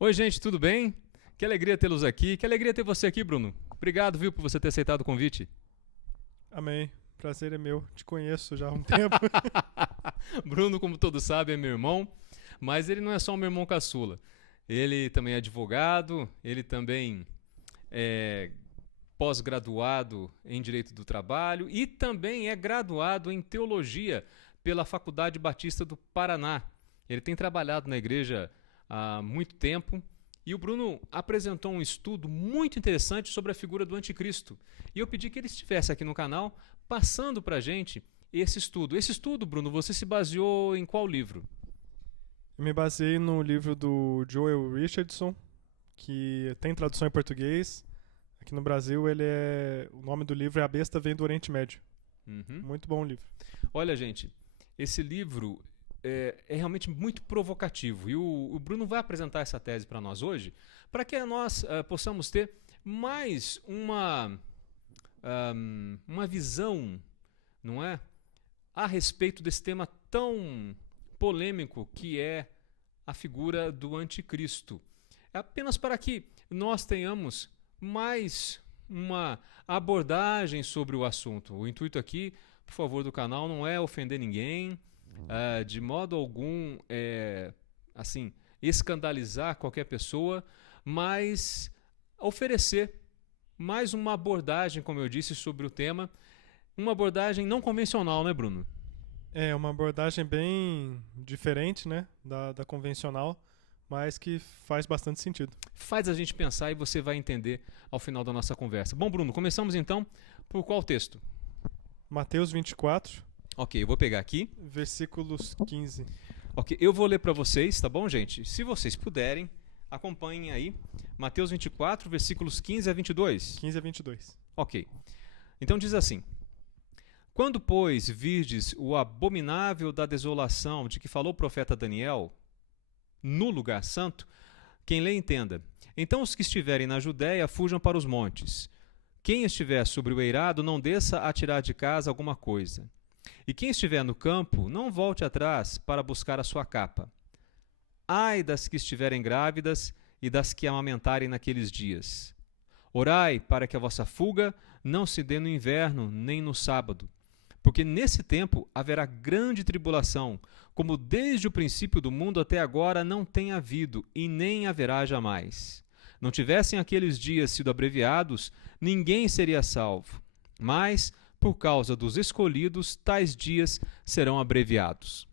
Oi, gente, tudo bem? Que alegria tê-los aqui. Que alegria ter você aqui, Bruno. Obrigado, viu, por você ter aceitado o convite. Amém. Prazer é meu. Te conheço já há um tempo. Bruno, como todos sabem, é meu irmão, mas ele não é só um meu irmão caçula. Ele também é advogado, ele também é pós-graduado em Direito do Trabalho e também é graduado em Teologia pela Faculdade Batista do Paraná. Ele tem trabalhado na igreja há muito tempo e o Bruno apresentou um estudo muito interessante sobre a figura do anticristo. E eu pedi que ele estivesse aqui no canal passando para a gente esse estudo. Esse estudo, Bruno, você se baseou em qual livro? Eu me baseei no livro do Joel Richardson, que tem tradução em português. Aqui no Brasil, o nome do livro é A Besta Vem do Oriente Médio. Uhum. Muito bom livro. Olha, gente, esse livro é realmente muito provocativo e o Bruno vai apresentar essa tese para nós hoje, para que nós possamos ter mais uma visão, não é, a respeito desse tema tão polêmico que é a figura do anticristo. É apenas para que nós tenhamos mais uma abordagem sobre o assunto. O intuito aqui, por favor, do canal não é ofender ninguém, de modo algum, assim, escandalizar qualquer pessoa, mas oferecer mais uma abordagem, como eu disse, sobre o tema, uma abordagem não convencional, né, Bruno? É uma abordagem bem diferente, né, da convencional, mas que faz bastante sentido. Faz a gente pensar e você vai entender ao final da nossa conversa. Bom, Bruno, começamos então por qual texto? Mateus 24, Ok, eu vou pegar aqui. versículos 15. Ok, eu vou ler para vocês, tá bom, gente? Se vocês puderem, acompanhem aí. Mateus 24, versículos 15 a 22. 15 a 22. Ok. Então diz assim: Quando, pois, virdes o abominável da desolação de que falou o profeta Daniel, no lugar santo, quem lê entenda. Então os que estiverem na Judéia fujam para os montes. Quem estiver sobre o eirado não desça a tirar de casa alguma coisa. E quem estiver no campo, não volte atrás para buscar a sua capa. Ai das que estiverem grávidas e das que amamentarem naqueles dias. Orai para que a vossa fuga não se dê no inverno, nem no sábado, porque nesse tempo haverá grande tribulação, como desde o princípio do mundo até agora não tem havido e nem haverá jamais. Não tivessem aqueles dias sido abreviados, ninguém seria salvo. Mas, por causa dos escolhidos, tais dias serão abreviados.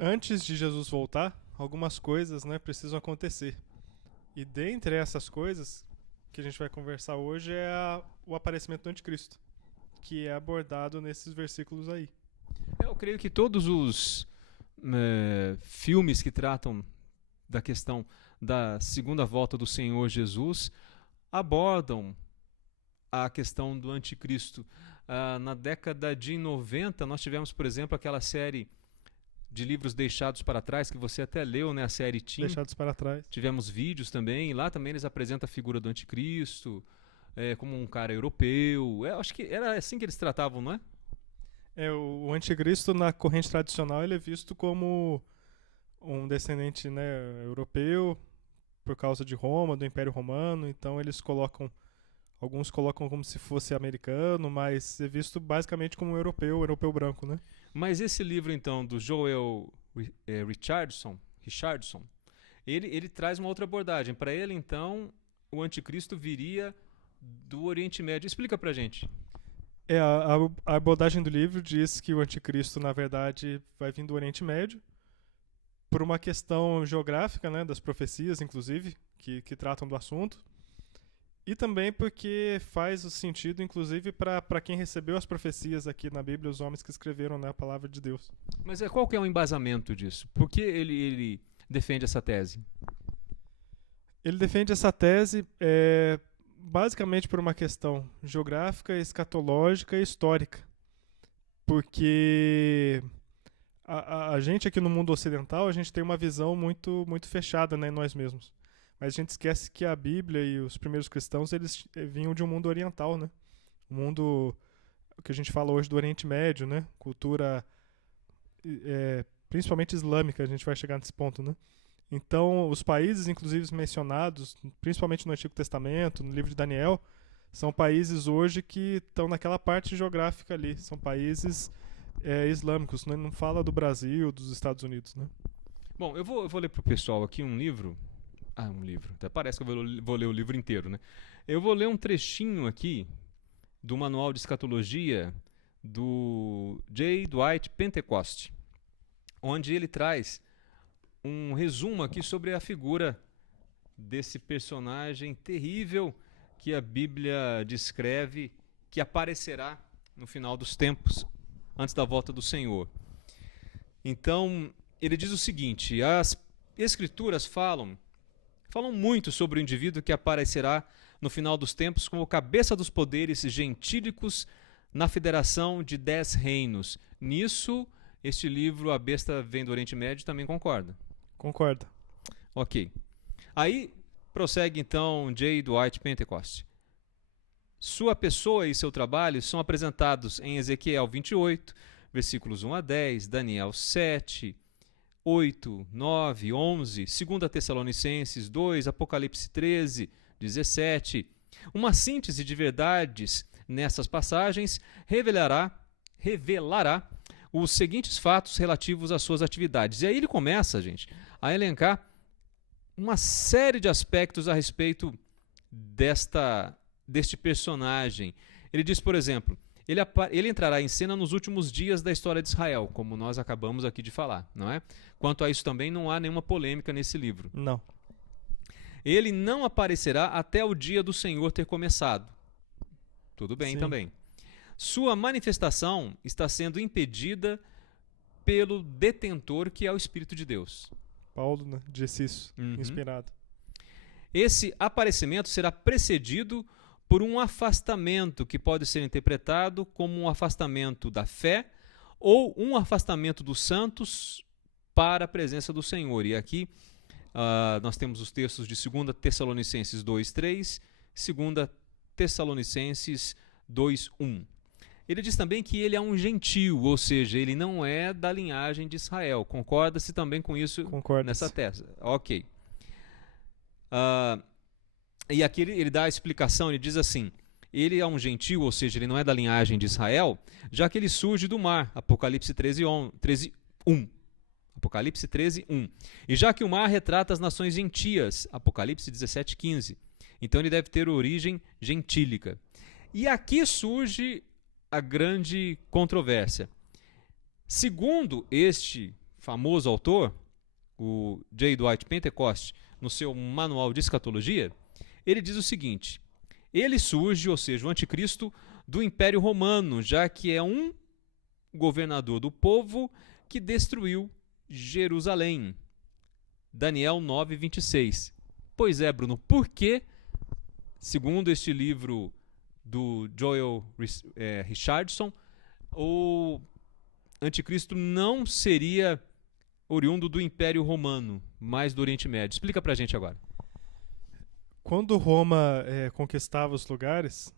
Antes de Jesus voltar, algumas coisas, né, precisam acontecer. E dentre essas coisas que a gente vai conversar hoje é o aparecimento do anticristo, que é abordado nesses versículos aí. Eu creio que todos os filmes que tratam da questão da segunda volta do Senhor Jesus abordam a questão do anticristo. Na década de 90, nós tivemos, por exemplo, aquela série de livros deixados para trás, que você até leu, né, a série Tim. Deixados para trás. Tivemos vídeos também, e lá também eles apresentam a figura do anticristo, como um cara europeu. Acho que era assim que eles tratavam, não é? O anticristo, na corrente tradicional, ele é visto como um descendente, né, europeu, por causa de Roma, do Império Romano. Então alguns colocam como se fosse americano, mas é visto basicamente como um europeu branco, né? Mas esse livro, então, do Joel Richardson, ele traz uma outra abordagem. Para ele, então, o anticristo viria do Oriente Médio. Explica pra gente. A abordagem do livro diz que o anticristo, na verdade, vai vir do Oriente Médio, por uma questão geográfica, né, das profecias, inclusive, que tratam do assunto, e também porque faz o sentido, inclusive, para quem recebeu as profecias aqui na Bíblia, os homens que escreveram, né, a palavra de Deus. Mas qual que é o embasamento disso? Por que ele defende essa tese? Ele defende essa tese basicamente por uma questão geográfica, escatológica e histórica. Porque a gente aqui no mundo ocidental, a gente tem uma visão muito, muito fechada, né, em nós mesmos. Mas a gente esquece que a Bíblia e os primeiros cristãos, eles vinham de um mundo oriental, né? Um mundo que a gente fala hoje do Oriente Médio, né? Cultura principalmente islâmica, a gente vai chegar nesse ponto, né? Então, os países, inclusive mencionados, principalmente no Antigo Testamento, no livro de Daniel, são países hoje que estão naquela parte geográfica ali. São países islâmicos. Não fala do Brasil, dos Estados Unidos, né? Bom, eu vou ler para o pessoal aqui um livro. Ah, um livro. Até parece que eu vou ler o livro inteiro, né? Eu vou ler um trechinho aqui do Manual de Escatologia do J. Dwight Pentecost, onde ele traz um resumo aqui sobre a figura desse personagem terrível que a Bíblia descreve que aparecerá no final dos tempos, antes da volta do Senhor. Então, ele diz o seguinte: as Escrituras falam muito sobre o indivíduo que aparecerá no final dos tempos como cabeça dos poderes gentílicos na federação de 10 reinos. Nisso, este livro, A Besta Vem do Oriente Médio, também concorda. Concordo. Ok. Aí, prossegue então J. Dwight Pentecost. Sua pessoa e seu trabalho são apresentados em Ezequiel 28, versículos 1 a 10, Daniel 7, 8, 9, 11, 2 Tessalonicenses 2, Apocalipse 13, 17. Uma síntese de verdades nessas passagens revelará os seguintes fatos relativos às suas atividades. E aí ele começa, gente, a elencar uma série de aspectos a respeito deste personagem. Ele diz, por exemplo, ele entrará em cena nos últimos dias da história de Israel, como nós acabamos aqui de falar, não é? Quanto a isso também não há nenhuma polêmica nesse livro. Não. Ele não aparecerá até o dia do Senhor ter começado. Tudo bem. Sim. Também. Sua manifestação está sendo impedida pelo detentor, que é o Espírito de Deus. Paulo, né, disse isso, inspirado. Esse aparecimento será precedido por um afastamento que pode ser interpretado como um afastamento da fé ou um afastamento dos santos para a presença do Senhor. E aqui nós temos os textos de 2 Tessalonicenses 2:3, 2 Tessalonicenses 2:1. Ele diz também que ele é um gentil, ou seja, ele não é da linhagem de Israel. Concorda-se também com isso? Concordo. Nessa tese? Ok. E aqui ele dá a explicação, ele diz assim: ele é um gentil, ou seja, ele não é da linhagem de Israel, já que ele surge do mar, Apocalipse 13:1. Apocalipse 13:1. E já que o mar retrata as nações gentias, Apocalipse 17:15. Então ele deve ter origem gentílica. E aqui surge a grande controvérsia. Segundo este famoso autor, o J. Dwight Pentecost, no seu Manual de Escatologia, ele diz o seguinte: ele surge, ou seja, o anticristo, do Império Romano, já que é um governador do povo que destruiu Jerusalém. Daniel 9:26. Pois é, Bruno, por que, segundo este livro do Joel Richardson, o anticristo não seria oriundo do Império Romano, mas do Oriente Médio? Explica pra gente agora. Quando Roma conquistava os lugares,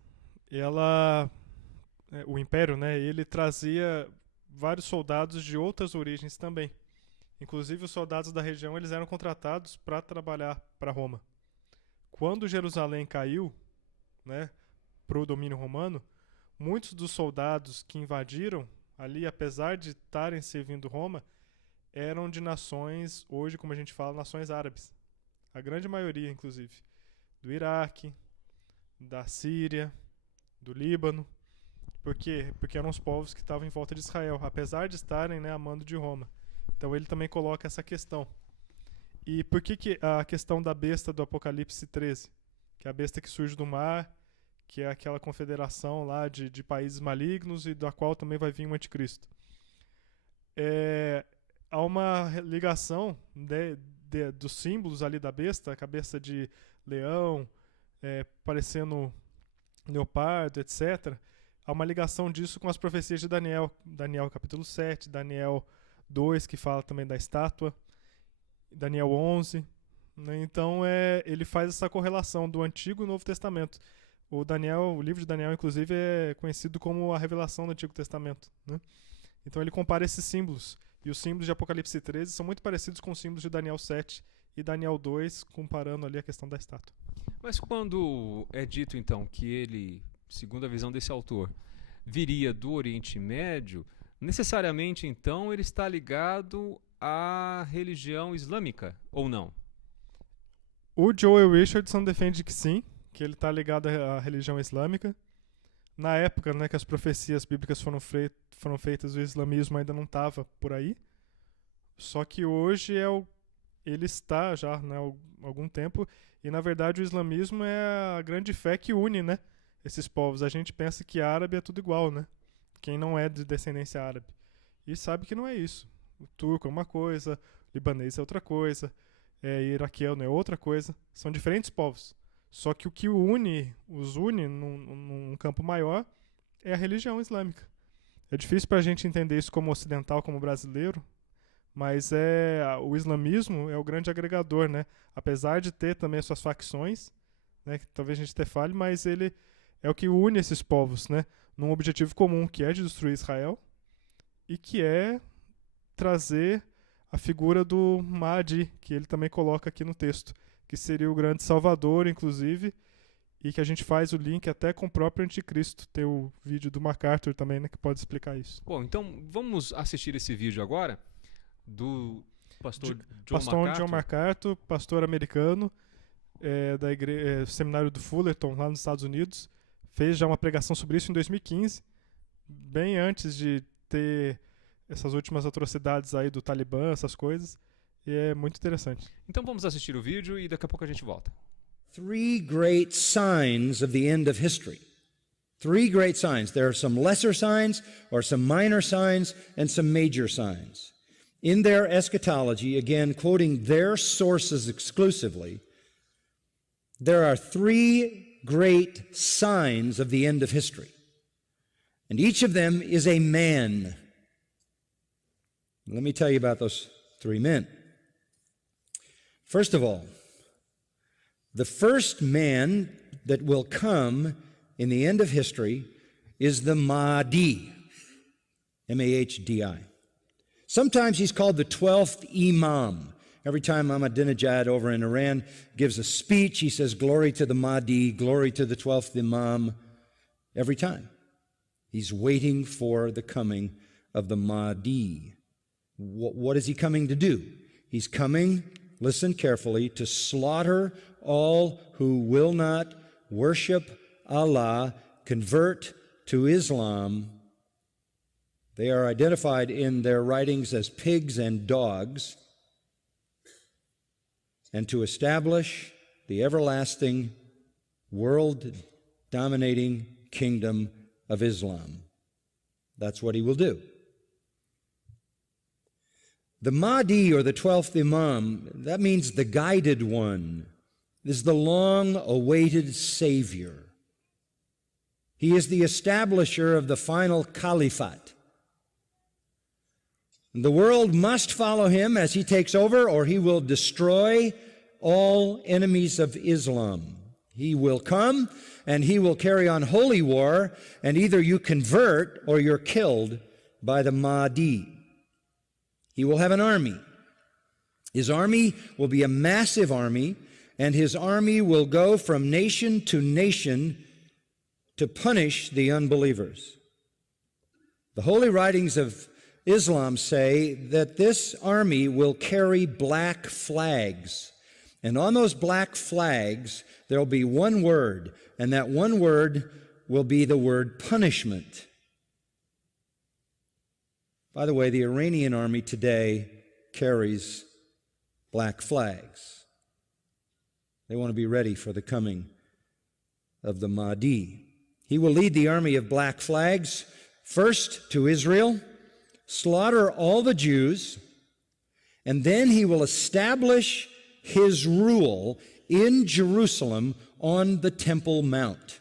o Império, né, ele trazia vários soldados de outras origens também. Inclusive os soldados da região, eles eram contratados para trabalhar para Roma. Quando Jerusalém caiu, né, para o domínio romano, muitos dos soldados que invadiram ali, apesar de estarem servindo Roma, eram de nações, hoje como a gente fala, nações árabes. A grande maioria, inclusive. Do Iraque, da Síria, do Líbano. Por quê? Porque eram os povos que estavam em volta de Israel, apesar de estarem, né, a mando de Roma. Então ele também coloca essa questão. E por que a questão da besta do Apocalipse 13? Que é a besta que surge do mar, que é aquela confederação lá de países malignos e da qual também vai vir o anticristo. Há uma ligação dos símbolos ali da besta, a cabeça de leão, parecendo leopardo, etc. Há uma ligação disso com as profecias de Daniel. Daniel capítulo 7, Daniel 2, que fala também da estátua, Daniel 11. Né? Então ele faz essa correlação do Antigo e Novo Testamento. O livro de Daniel, inclusive, é conhecido como a revelação do Antigo Testamento. Né? Então ele compara esses símbolos E os símbolos de Apocalipse 13 são muito parecidos com os símbolos de Daniel 7 e Daniel 2, comparando ali a questão da estátua. Mas quando é dito, então, que ele, segundo a visão desse autor, viria do Oriente Médio, necessariamente, então, ele está ligado à religião islâmica, ou não? O Joel Richardson defende que sim, que ele está ligado à religião islâmica. Na época, né, que as profecias bíblicas foram feitas, o islamismo ainda não estava por aí. Só que hoje ele está já, né, há algum tempo, e na verdade o islamismo é a grande fé que une, né, esses povos. A gente pensa que árabe é tudo igual, né? Quem não é de descendência árabe. E sabe que não é isso. O turco é uma coisa, o libanês é outra coisa, iraquiano é outra coisa. São diferentes povos. Só que o que os une num campo maior é a religião islâmica. É difícil para a gente entender isso como ocidental, como brasileiro, mas o islamismo é o grande agregador, né? Apesar de ter também as suas facções, né, que talvez a gente até fale, mas ele é o que une esses povos, né, num objetivo comum, que é de destruir Israel e que é trazer a figura do Mahdi, que ele também coloca aqui no texto, que seria o grande salvador, inclusive, e que a gente faz o link até com o próprio anticristo. Tem o vídeo do MacArthur também, né, que pode explicar isso. Bom, então vamos assistir esse vídeo agora do pastor John MacArthur, pastor americano, do seminário do Fullerton, lá nos Estados Unidos. Fez já uma pregação sobre isso em 2015, bem antes de ter essas últimas atrocidades aí do Talibã, essas coisas. E é muito interessante. Então vamos assistir o vídeo e daqui a pouco a gente volta. 3 great signs of the end of history. 3 great signs. There are some lesser signs, or some minor signs, and some major signs. In their eschatology, again quoting their sources exclusively, there are 3 great signs of the end of history. And each of them is a man. Let me tell you about those 3 men. First of all, the first man that will come in the end of history is the Mahdi, M-A-H-D-I. Sometimes he's called the 12th Imam. Every time Ahmadinejad over in Iran gives a speech, he says, glory to the Mahdi, glory to the 12th Imam, every time. He's waiting for the coming of the Mahdi. What is he coming to do? He's coming, listen carefully, to slaughter all who will not worship Allah, convert to Islam. They are identified in their writings as pigs and dogs, and to establish the everlasting, world-dominating kingdom of Islam. That's what he will do. The Mahdi, or the 12th Imam, that means the guided one, is the long-awaited Savior. He is the establisher of the final caliphate. The world must follow him as he takes over, or he will destroy all enemies of Islam. He will come, and he will carry on holy war, and either you convert or you're killed by the Mahdi. He will have an army. His army will be a massive army, and his army will go from nation to nation to punish the unbelievers. The holy writings of Islam say that this army will carry black flags. And on those black flags, there will be one word, and that one word will be the word punishment. By the way, the Iranian army today carries black flags. They want to be ready for the coming of the Mahdi. He will lead the army of black flags first to Israel, slaughter all the Jews, and then he will establish his rule in Jerusalem on the Temple Mount.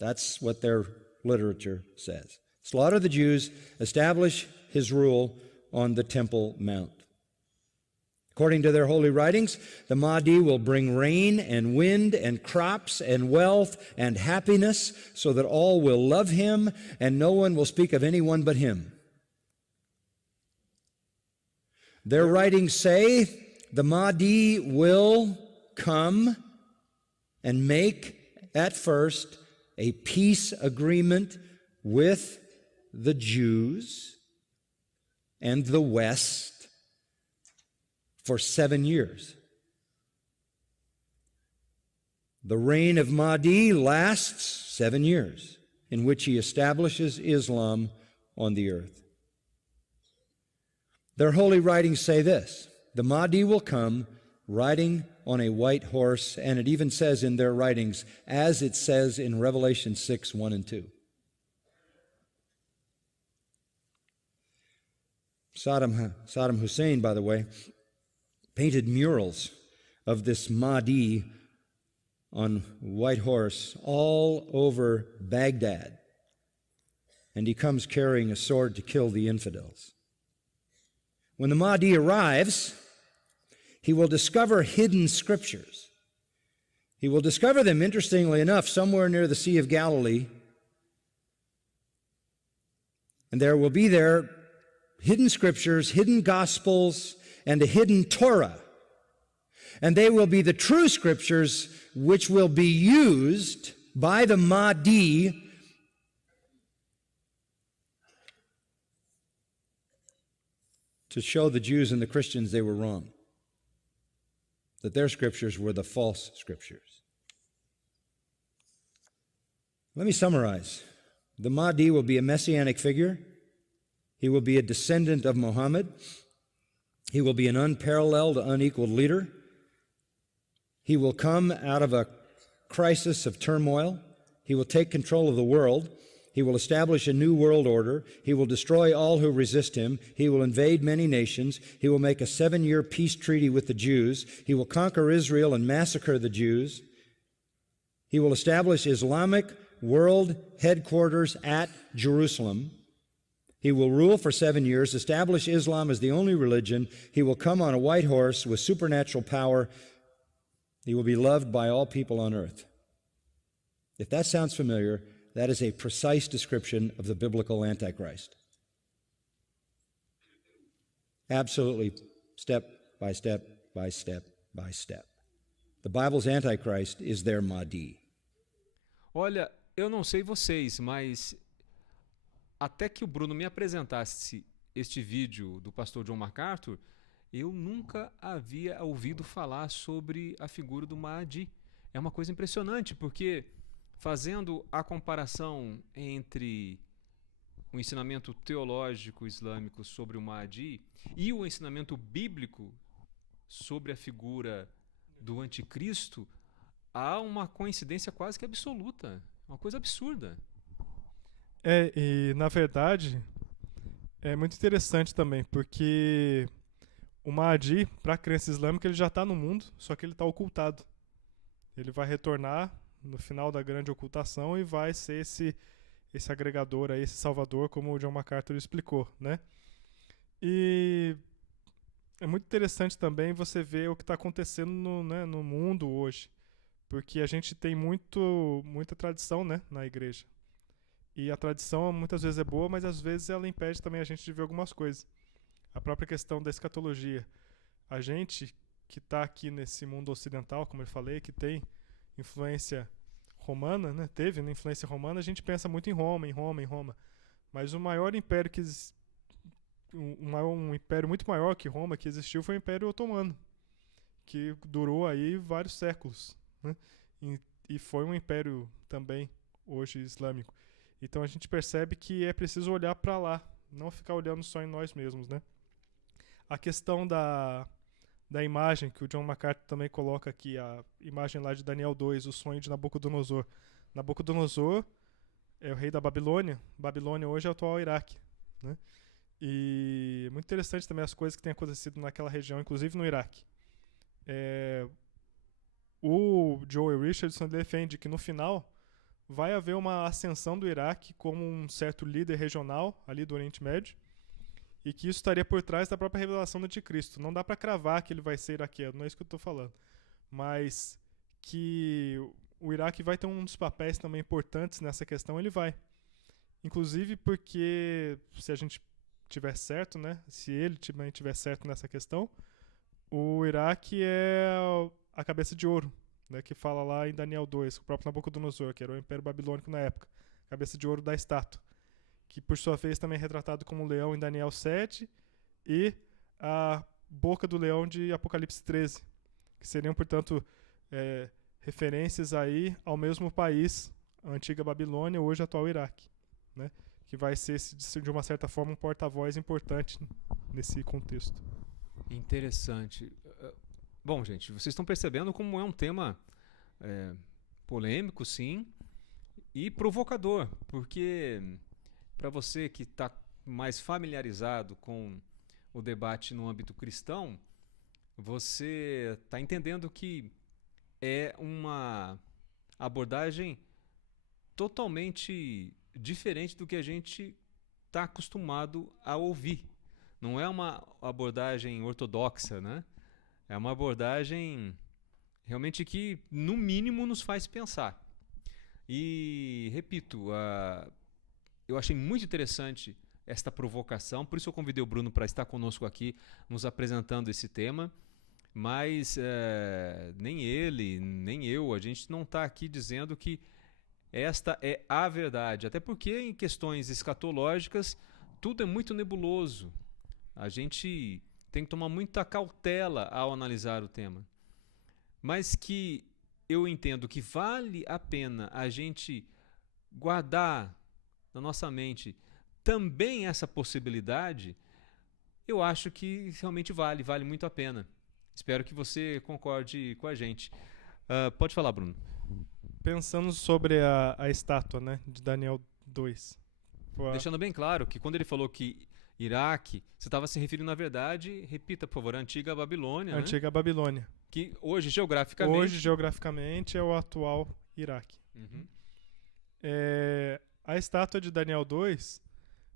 That's what their literature says. Slaughter the Jews, establish his rule on the Temple Mount. According to their holy writings, the Mahdi will bring rain and wind and crops and wealth and happiness so that all will love him and no one will speak of anyone but him. Their writings say the Mahdi will come and make, at first, a peace agreement with the Jews and the West for 7 years. The reign of Mahdi lasts 7 years, in which he establishes Islam on the earth. Their holy writings say this: the Mahdi will come riding on a white horse, and it even says in their writings, as it says in Revelation 6, 1 and 2. Saddam Hussein, by the way, painted murals of this Mahdi on white horse all over Baghdad, and he comes carrying a sword to kill the infidels. When the Mahdi arrives, he will discover hidden scriptures. He will discover them, interestingly enough, somewhere near the Sea of Galilee, and there will be there hidden scriptures, hidden gospels, and a hidden Torah. And they will be the true scriptures which will be used by the Mahdi to show the Jews and the Christians they were wrong, that their scriptures were the false scriptures. Let me summarize. The Mahdi will be a messianic figure. He will be a descendant of Muhammad. He will be an unparalleled, unequaled leader. He will come out of a crisis of turmoil. He will take control of the world. He will establish a new world order. He will destroy all who resist him. He will invade many nations. He will make a 7-year peace treaty with the Jews. He will conquer Israel and massacre the Jews. He will establish Islamic world headquarters at Jerusalem. He will rule for 7 years, establish Islam as the only religion. He will come on a white horse with supernatural power. He will be loved by all people on earth. If that sounds familiar, that is a precise description of the biblical Antichrist. Absolutely, step by step by step by step. The Bible's Antichrist is their Mahdi. Olha, eu não sei vocês, mas até que o Bruno me apresentasse este vídeo do pastor John MacArthur, eu nunca havia ouvido falar sobre a figura do Mahdi. É uma coisa impressionante, porque fazendo a comparação entre o ensinamento teológico islâmico sobre o Mahdi e o ensinamento bíblico sobre a figura do anticristo, há uma coincidência quase que absoluta, uma coisa absurda. E na verdade é muito interessante também, porque o Mahdi, para a crença islâmica, ele já está no mundo, só que ele está ocultado. Ele vai retornar no final da grande ocultação e vai ser esse agregador aí, esse salvador, como o John MacArthur explicou, né? E é muito interessante também você ver o que está acontecendo no mundo hoje, porque a gente tem muita tradição, né, na igreja. E a tradição muitas vezes é boa, mas às vezes ela impede também a gente de ver algumas coisas. A própria questão da escatologia. A gente que está aqui nesse mundo ocidental, como eu falei, que tem influência romana, né? Teve influência romana, a gente pensa muito em Roma. Mas o maior império um império muito maior que Roma que existiu foi o Império Otomano, que durou aí vários séculos, né? E foi um império também hoje islâmico. Então a gente percebe que é preciso olhar para lá, não ficar olhando só em nós mesmos, né? A questão da imagem que o John MacArthur também coloca aqui, a imagem lá de Daniel 2, o sonho de Nabucodonosor. Nabucodonosor é o rei da Babilônia. Babilônia hoje é o atual Iraque, né? E é muito interessante também as coisas que têm acontecido naquela região, inclusive no Iraque. O Joel Richardson defende que no final vai haver uma ascensão do Iraque como um certo líder regional ali do Oriente Médio, e que isso estaria por trás da própria revelação do Anticristo. Não dá para cravar que ele vai ser iraquiano, não é isso que eu estou falando. Mas que o Iraque vai ter um dos papéis também importantes nessa questão, ele vai. Inclusive porque, se a gente tiver certo, né? Se ele também tiver certo nessa questão, o Iraque é a cabeça de ouro, né? Que fala lá em Daniel 2, o próprio Nabucodonosor, que era o Império Babilônico na época. Cabeça de ouro da estátua. Que por sua vez também é retratado como um leão em Daniel 7 e a boca do leão de Apocalipse 13. Que seriam, portanto, referências aí ao mesmo país, a antiga Babilônia, hoje atual Iraque, né? Que vai ser, de uma certa forma, um porta-voz importante nesse contexto. Interessante. Bom, gente, vocês estão percebendo como é um tema polêmico, sim, e provocador, porque para você que está mais familiarizado com o debate no âmbito cristão, você está entendendo que é uma abordagem totalmente diferente do que a gente está acostumado a ouvir. Não é uma abordagem ortodoxa, né? É uma abordagem realmente que, no mínimo, nos faz pensar. E, repito, eu achei muito interessante esta provocação, por isso eu convidei o Bruno para estar conosco aqui, nos apresentando esse tema, mas nem ele, nem eu, a gente não está aqui dizendo que esta é a verdade, até porque em questões escatológicas tudo é muito nebuloso. A gente tem que tomar muita cautela ao analisar o tema. Mas que eu entendo que vale a pena a gente guardar na nossa mente também essa possibilidade, eu acho que realmente vale muito a pena. Espero que você concorde com a gente. Pode falar, Bruno. Pensando sobre a estátua, né, de Daniel 2. Deixando bem claro que quando ele falou que Iraque, você estava se referindo, na verdade, repita, por favor, a antiga Babilônia. Antiga Babilônia. Que hoje, geograficamente, é o atual Iraque. Uhum. A estátua de Daniel 2,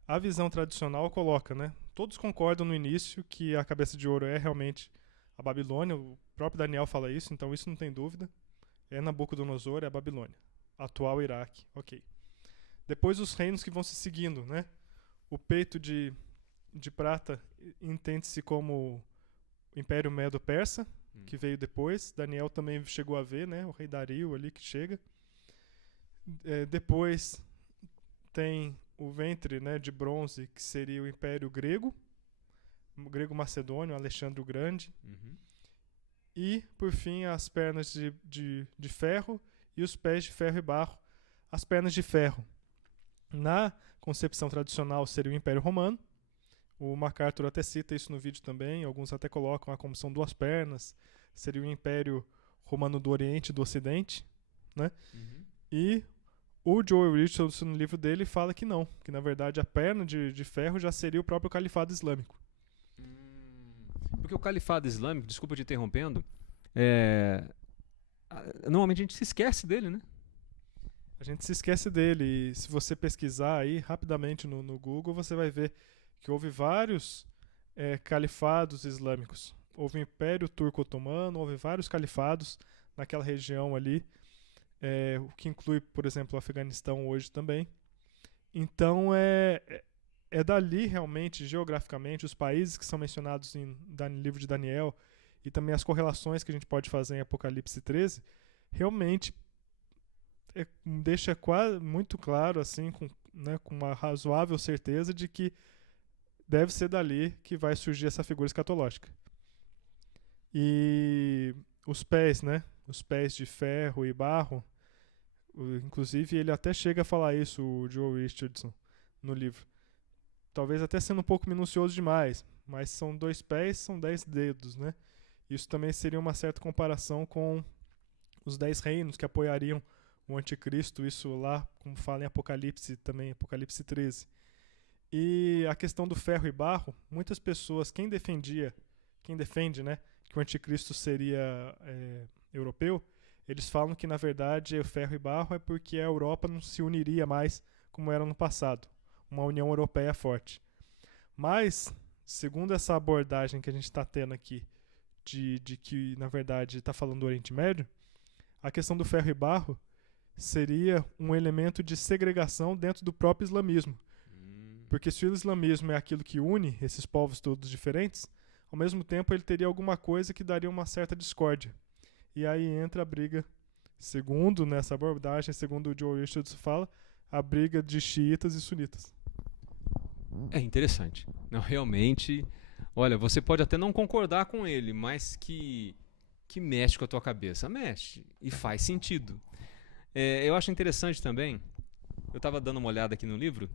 a visão tradicional coloca, né? Todos concordam no início que a cabeça de ouro é realmente a Babilônia. O próprio Daniel fala isso, então isso não tem dúvida. É Nabucodonosor, é a Babilônia. Atual Iraque, ok. Depois os reinos que vão se seguindo, né? O peito de prata entende-se como o Império Medo-Persa, que veio depois. Daniel também chegou a ver, né? O rei Dario ali que chega. Depois tem o ventre, né, de bronze, que seria o Império Grego. O Grego Macedônio, Alexandre o Grande. Uhum. E, por fim, as pernas de ferro e os pés de ferro e barro. As pernas de ferro, na concepção tradicional, seria o Império Romano. O MacArthur até cita isso no vídeo também. Alguns até colocam como são duas pernas. Seria o Império Romano do Oriente e do Ocidente, né? Uhum. E o Joel Richardson, no livro dele, fala que não. Que, na verdade, a perna de ferro já seria o próprio Califado Islâmico. Porque o Califado Islâmico, desculpa te interrompendo, normalmente a gente se esquece dele, né? A gente se esquece dele. E se você pesquisar aí rapidamente no Google, você vai ver que houve vários califados islâmicos. Houve o Império Turco-Otomano, houve vários califados naquela região ali, o que inclui, por exemplo, o Afeganistão hoje também. Então, é dali realmente, geograficamente, os países que são mencionados no livro de Daniel e também as correlações que a gente pode fazer em Apocalipse 13, realmente deixa muito claro, assim, com uma razoável certeza de que deve ser dali que vai surgir essa figura escatológica. E os pés, né? Os pés de ferro e barro, inclusive ele até chega a falar isso, o Joel Richardson, no livro. Talvez até sendo um pouco minucioso demais, mas são 2 pés, são 10 dedos, né? Isso também seria uma certa comparação com os 10 reinos que apoiariam o anticristo, isso lá, como fala em Apocalipse também, Apocalipse 13. E a questão do ferro e barro, muitas pessoas, quem defende, né, que o anticristo seria europeu, eles falam que, na verdade, o ferro e barro é porque a Europa não se uniria mais como era no passado. Uma União Europeia forte. Mas, segundo essa abordagem que a gente está tendo aqui, de que, na verdade, está falando do Oriente Médio, a questão do ferro e barro seria um elemento de segregação dentro do próprio islamismo. Porque se o islamismo é aquilo que une esses povos todos diferentes, ao mesmo tempo ele teria alguma coisa que daria uma certa discórdia. E aí entra a briga, segundo nessa abordagem, segundo o Joe Richards fala, a briga de xiitas e sunitas. É interessante. Não, realmente, olha, você pode até não concordar com ele, mas que mexe com a tua cabeça. Mexe e faz sentido. Eu acho interessante também, eu estava dando uma olhada aqui no livro,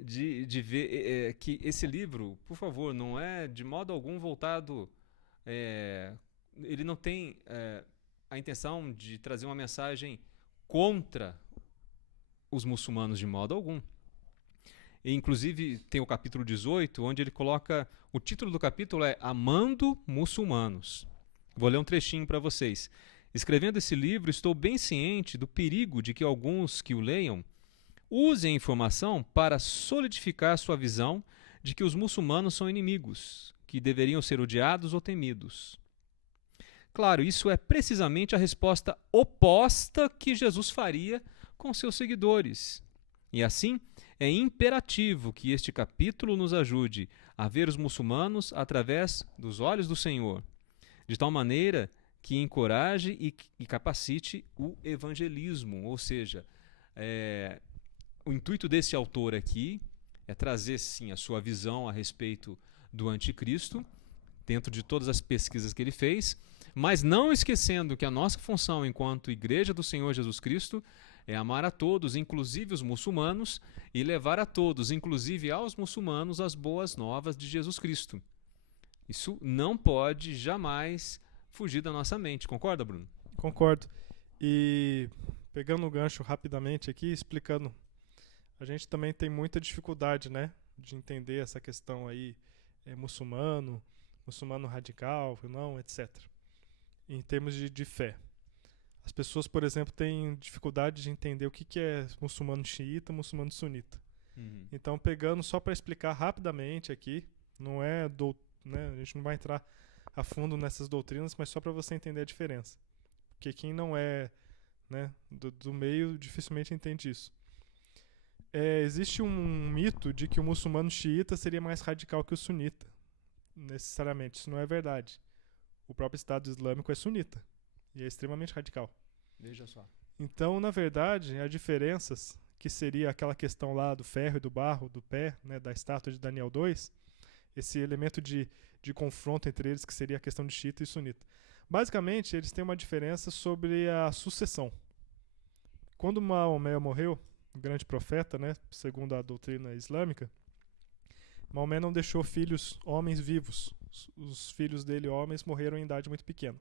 de ver que esse livro, por favor, não é de modo algum voltado... ele não tem a intenção de trazer uma mensagem contra os muçulmanos de modo algum. E, inclusive, tem o capítulo 18, onde ele coloca... O título do capítulo é Amando Muçulmanos. Vou ler um trechinho para vocês. Escrevendo esse livro, estou bem ciente do perigo de que alguns que o leiam usem a informação para solidificar sua visão de que os muçulmanos são inimigos, que deveriam ser odiados ou temidos. Claro, isso é precisamente a resposta oposta que Jesus faria com seus seguidores. E assim, é imperativo que este capítulo nos ajude a ver os muçulmanos através dos olhos do Senhor, de tal maneira que encoraje e capacite o evangelismo. Ou seja, o intuito desse autor aqui é trazer, sim, a sua visão a respeito do anticristo, dentro de todas as pesquisas que ele fez, mas não esquecendo que a nossa função enquanto Igreja do Senhor Jesus Cristo é amar a todos, inclusive os muçulmanos, e levar a todos, inclusive aos muçulmanos, as boas novas de Jesus Cristo. Isso não pode jamais fugir da nossa mente. Concorda, Bruno? Concordo. E pegando o gancho rapidamente aqui, explicando, a gente também tem muita dificuldade, né, de entender essa questão aí, muçulmano radical, não, etc. Em termos de fé. As pessoas, por exemplo, têm dificuldade de entender o que é muçulmano xiita, muçulmano sunita. Então, pegando só para explicar rapidamente aqui, não é né, a gente não vai entrar a fundo nessas doutrinas, mas só para você entender a diferença. Porque quem não é, né, do meio dificilmente entende isso. Existe um mito de que o muçulmano xiita seria mais radical que o sunita. Necessariamente, isso não é verdade. O próprio Estado Islâmico é sunita e é extremamente radical. Veja só. Então, na verdade, há diferenças, que seria aquela questão lá do ferro e do barro, do pé, né, da estátua de Daniel 2, esse elemento de confronto entre eles, que seria a questão de xiita e sunita. Basicamente, eles têm uma diferença sobre a sucessão. Quando Maomé morreu, o grande profeta, né, segundo a doutrina islâmica, Maomé não deixou filhos homens vivos. Os filhos dele, homens, morreram em idade muito pequena.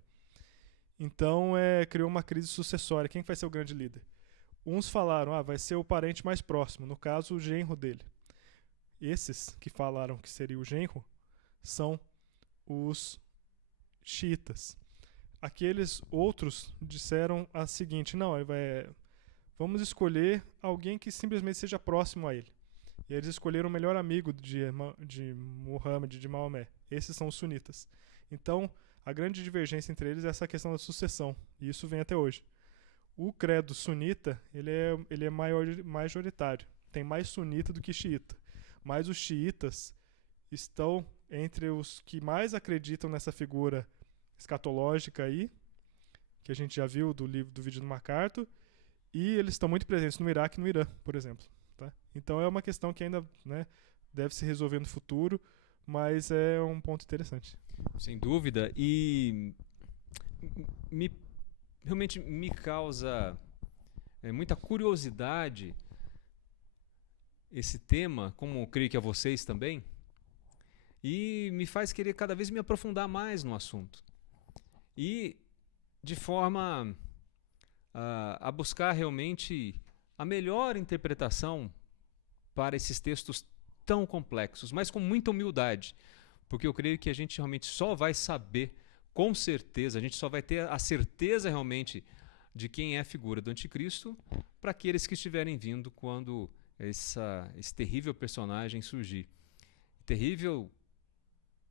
Então, criou uma crise sucessória. Quem vai ser o grande líder? Uns falaram, vai ser o parente mais próximo, no caso, o genro dele. Esses que falaram que seria o genro são os xiitas. Aqueles outros disseram a seguinte, não, vamos escolher alguém que simplesmente seja próximo a ele. E eles escolheram o melhor amigo de Muhammad, de Maomé. Esses são os sunitas. Então, a grande divergência entre eles é essa questão da sucessão. E isso vem até hoje. O credo sunita, ele é majoritário. Tem mais sunita do que xiita. Mas os xiitas estão entre os que mais acreditam nessa figura escatológica aí, que a gente já viu do vídeo do MacArthur, e eles estão muito presentes no Iraque e no Irã, por exemplo. Tá? Então é uma questão que ainda, né, deve se resolver no futuro, mas é um ponto interessante. Sem dúvida. E realmente me causa muita curiosidade esse tema, como eu creio que a vocês também, e me faz querer cada vez me aprofundar mais no assunto. E de forma a buscar realmente a melhor interpretação para esses textos tão complexos, mas com muita humildade, porque eu creio que a gente realmente só vai saber, com certeza, a gente só vai ter a certeza realmente de quem é a figura do anticristo para aqueles que estiverem vindo quando esse terrível personagem surgir. Terrível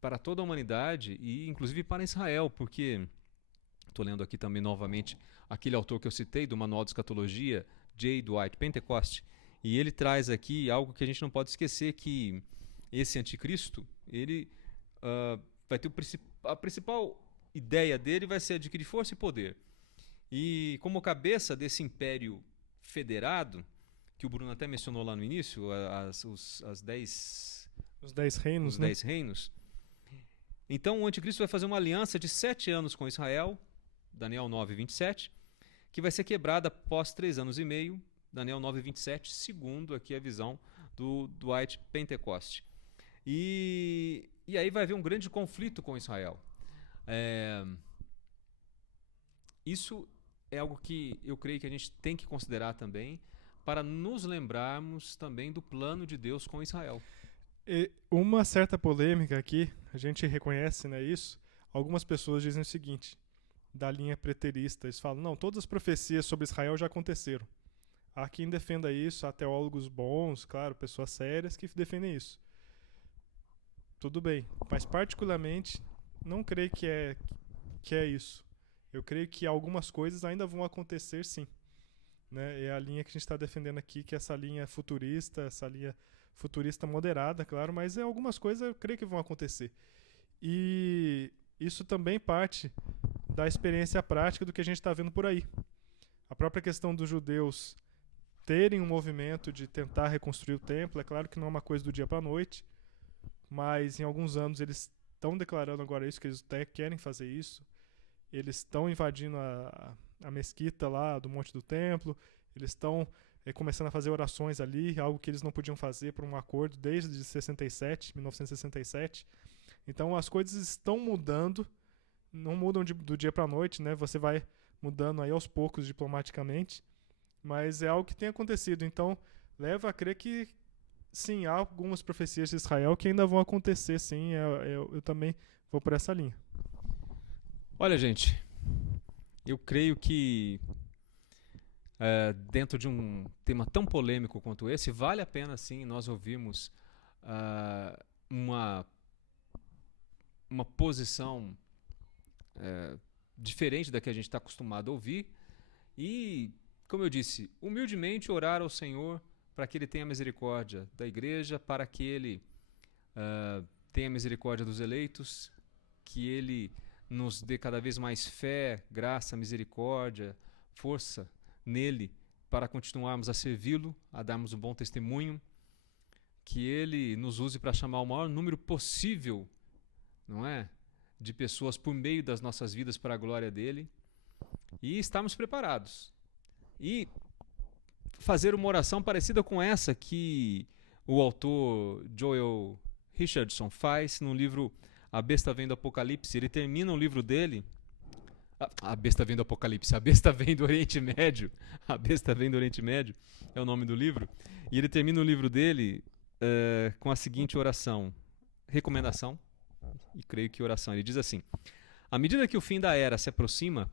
para toda a humanidade e inclusive para Israel, porque estou lendo aqui também novamente aquele autor que eu citei do Manual de Escatologia, J. Dwight Pentecost, E ele traz aqui algo que a gente não pode esquecer, que esse anticristo, ele vai ter a principal ideia dele vai ser adquirir força e poder. E como cabeça desse império federado, que o Bruno até mencionou lá no início, os 10 reinos, os né? 10 reinos. Então o anticristo vai fazer uma aliança de 7 anos com Israel, Daniel 9:27, que vai ser quebrada após 3 anos e meio, Daniel 9:27, segundo aqui a visão do Dwight Pentecost. E aí vai haver um grande conflito com Israel. Isso é algo que eu creio que a gente tem que considerar também, para nos lembrarmos também do plano de Deus com Israel. E uma certa polêmica aqui, a gente reconhece, né, isso. Algumas pessoas dizem o seguinte, da linha preterista, eles falam, não, todas as profecias sobre Israel já aconteceram. Há quem defenda isso, há teólogos bons, claro, pessoas sérias que defendem isso. Tudo bem, mas particularmente não creio que é isso. Eu creio que algumas coisas ainda vão acontecer sim. Né? É a linha que a gente está defendendo aqui, que é essa linha futurista moderada, claro, mas algumas coisas eu creio que vão acontecer. E isso também parte da experiência prática do que a gente está vendo por aí. A própria questão dos judeus terem um movimento de tentar reconstruir o templo, é claro que não é uma coisa do dia para a noite, mas em alguns anos eles estão declarando agora isso, que eles até querem fazer isso. Eles estão invadindo a mesquita lá do Monte do Templo, eles estão começando a fazer orações ali, algo que eles não podiam fazer por um acordo desde 1967. Então as coisas estão mudando, não mudam do dia para a noite, né? Você vai mudando aí aos poucos diplomaticamente, mas é algo que tem acontecido. Então leva a crer que sim, há algumas profecias de Israel que ainda vão acontecer, sim. Eu também vou por essa linha. Olha, gente, eu creio que dentro de um tema tão polêmico quanto esse, vale a pena sim nós ouvirmos uma posição diferente da que a gente está acostumado a ouvir e, como eu disse, humildemente orar ao Senhor para que Ele tenha misericórdia da igreja, para que Ele tenha misericórdia dos eleitos, que Ele nos dê cada vez mais fé, graça, misericórdia, força nele para continuarmos a servi-lo, a darmos um bom testemunho, que Ele nos use para chamar o maior número possível, não é, de pessoas por meio das nossas vidas para a glória dele, e estarmos preparados. E fazer uma oração parecida com essa que o autor Joel Richardson faz no livro A Besta Vem do Apocalipse. Ele termina o livro dele. A Besta Vem do Apocalipse. A Besta Vem do Oriente Médio. A Besta Vem do Oriente Médio é o nome do livro. E ele termina o livro dele com a seguinte oração. Recomendação. E creio que oração. Ele diz assim: à medida que o fim da era se aproxima,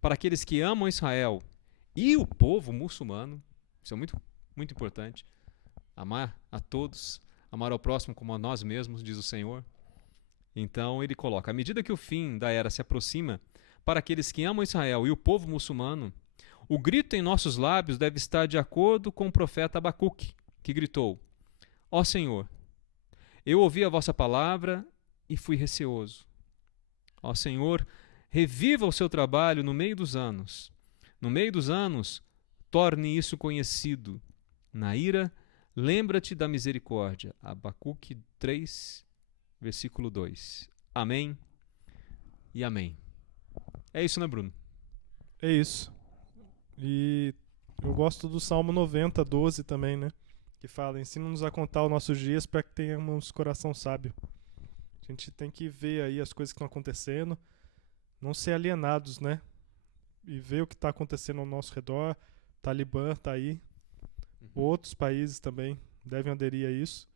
para aqueles que amam Israel e o povo muçulmano, isso é muito, muito importante, amar a todos, amar ao próximo como a nós mesmos, diz o Senhor. Então ele coloca, à medida que o fim da era se aproxima, para aqueles que amam Israel e o povo muçulmano, o grito em nossos lábios deve estar de acordo com o profeta Abacuque, que gritou: ó Senhor, eu ouvi a vossa palavra e fui receoso. Ó Senhor, reviva o seu trabalho no meio dos anos. No meio dos anos, torne isso conhecido. Na ira, lembra-te da misericórdia. Abacuque 3, versículo 2. Amém e amém. É isso, né, Bruno? É isso. E eu gosto do Salmo 90, 12 também, né? Que fala, ensina-nos a contar os nossos dias para que tenhamos coração sábio. A gente tem que ver aí as coisas que estão acontecendo, não ser alienados, né? E ver o que está acontecendo ao nosso redor. Talibã está aí. Outros países também devem aderir a isso.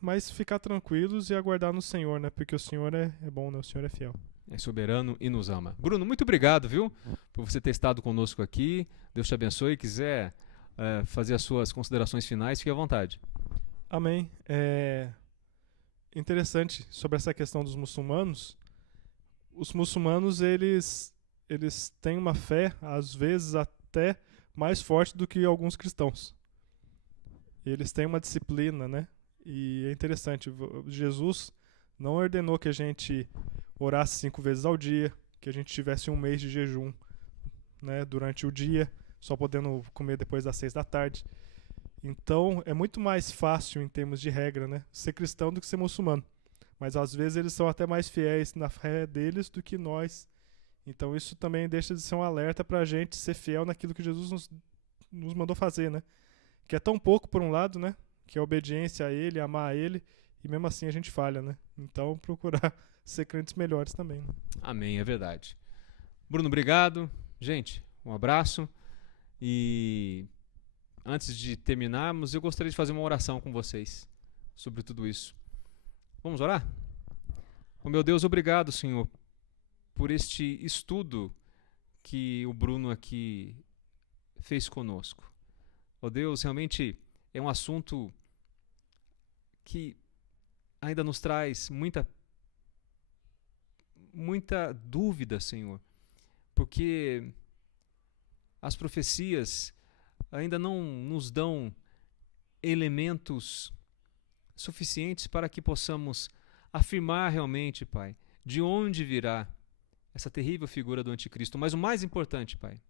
Mas ficar tranquilos e aguardar no Senhor, né? Porque o Senhor é bom, né? O Senhor é fiel. É soberano e nos ama. Bruno, muito obrigado, viu? Por você ter estado conosco aqui. Deus te abençoe. Quiser fazer as suas considerações finais, fique à vontade. Amém. Interessante sobre essa questão dos muçulmanos. Os muçulmanos, eles têm uma fé, às vezes até mais forte do que alguns cristãos. Eles têm uma disciplina, né? E é interessante, Jesus não ordenou que a gente orasse 5 vezes ao dia, que a gente tivesse um mês de jejum, né, durante o dia, só podendo comer depois das 6 da tarde. Então, é muito mais fácil em termos de regra, né, ser cristão do que ser muçulmano. Mas às vezes eles são até mais fiéis na fé deles do que nós. Então isso também deixa de ser um alerta para a gente ser fiel naquilo que Jesus nos mandou fazer, né? Que é tão pouco por um lado, né? Que é a obediência a Ele, amar a Ele, e mesmo assim a gente falha, né? Então procurar ser crentes melhores também, né? Amém, é verdade. Bruno, obrigado. Gente, um abraço. E antes de terminarmos, eu gostaria de fazer uma oração com vocês sobre tudo isso. Vamos orar? Oh, meu Deus, obrigado, Senhor, por este estudo que o Bruno aqui fez conosco. Oh Deus, realmente é um assunto que ainda nos traz muita dúvida, Senhor, porque as profecias ainda não nos dão elementos suficientes para que possamos afirmar realmente, Pai, de onde virá essa terrível figura do anticristo. Mas o mais importante, Pai,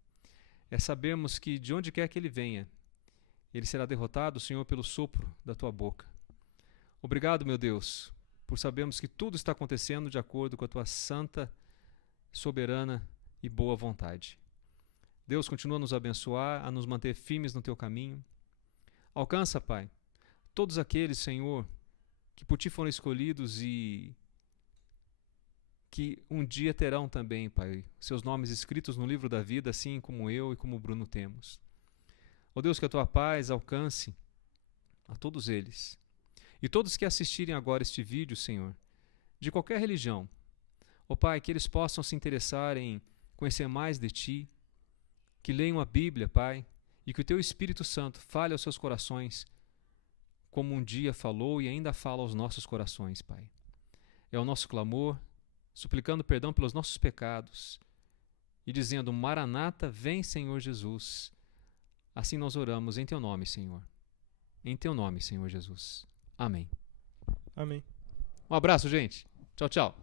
é sabermos que de onde quer que ele venha, ele será derrotado, Senhor, pelo sopro da Tua boca. Obrigado, meu Deus, por sabermos que tudo está acontecendo de acordo com a Tua santa, soberana e boa vontade. Deus, continua a nos abençoar, a nos manter firmes no Teu caminho. Alcança, Pai, todos aqueles, Senhor, que por Ti foram escolhidos e que um dia terão também, Pai, seus nomes escritos no livro da vida, assim como eu e como o Bruno temos. Ó Deus, que a Tua paz alcance a todos eles. E todos que assistirem agora este vídeo, Senhor, de qualquer religião, ó Pai, que eles possam se interessar em conhecer mais de Ti, que leiam a Bíblia, Pai, e que o Teu Espírito Santo fale aos seus corações, como um dia falou e ainda fala aos nossos corações, Pai. É o nosso clamor, suplicando perdão pelos nossos pecados e dizendo: Maranata, vem, Senhor Jesus. Assim nós oramos em Teu nome, Senhor. Em Teu nome, Senhor Jesus. Amém. Amém. Um abraço, gente. Tchau, tchau.